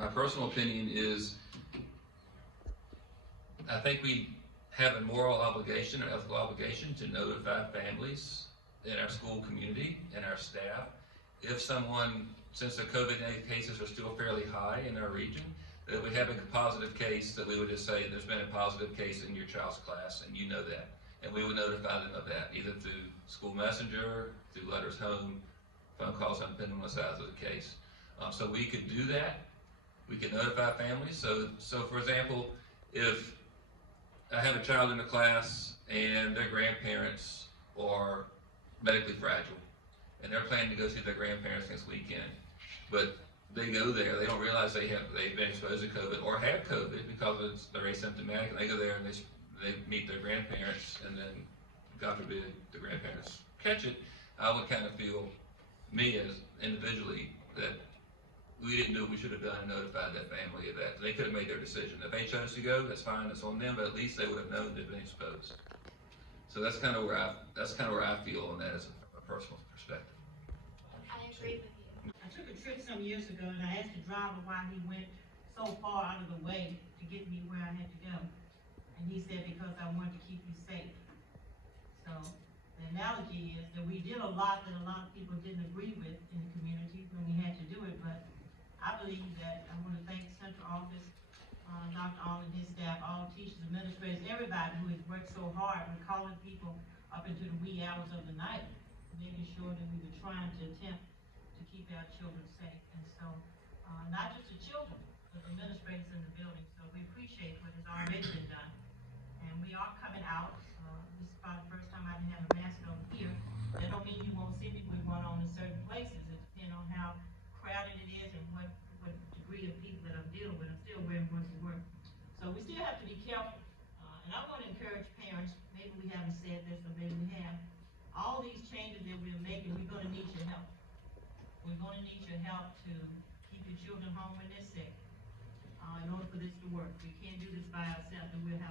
my personal opinion is, I think we have a moral obligation, an ethical obligation to notify families in our school community and our staff. If someone, since the COVID-19 cases are still fairly high in our region, that we have a positive case, that we would just say there's been a positive case in your child's class and you know that. And we would notify them of that, either through school messenger, through letters home, phone calls, depending on the size of the case. So we could do that. We could notify families. So for example, if I have a child in the class and their grandparents are medically fragile and they're planning to go see their grandparents next weekend, but they go there, they don't realize they've been exposed to COVID or have COVID because they're asymptomatic, and they go there and they meet their grandparents, and then God forbid the grandparents catch it. I would kind of feel, me as individually, that we didn't do what we should have done and notified that family of that. They could have made their decision. If they chose to go, that's fine, that's on them, but at least they would have known they'd been exposed. So that's kind of where I feel on that as a personal perspective. I agree with you. I took a trip some years ago and I asked the driver why he went so far out of the way to get me where I had to go. And he said, because I wanted to keep you safe. So the analogy is that we did a lot that a lot of people didn't agree with in the community when we had to do it, but I believe that I want to thank the central office, Dr. All and his staff, all teachers, administrators, everybody who has worked so hard with calling people up into the wee hours of the night, making sure that we were trying to attempt to keep our children safe. And so, not just the children, but the administrators in the building. So we appreciate what has already been done. And we are coming out. This is probably the first time I didn't have a mask on here. That don't mean you won't see me with one on in certain places. It depends on how crowded it is and what degree of people that I'm dealing with. I'm still wearing one to work. So we still have to be careful. And I want to encourage parents, maybe we haven't said this or maybe we have, all these changes that we're making, we're going to need your help. We're going to need your help to keep your children home when they're sick in order for this to work. We can't do this by ourselves, and we'll have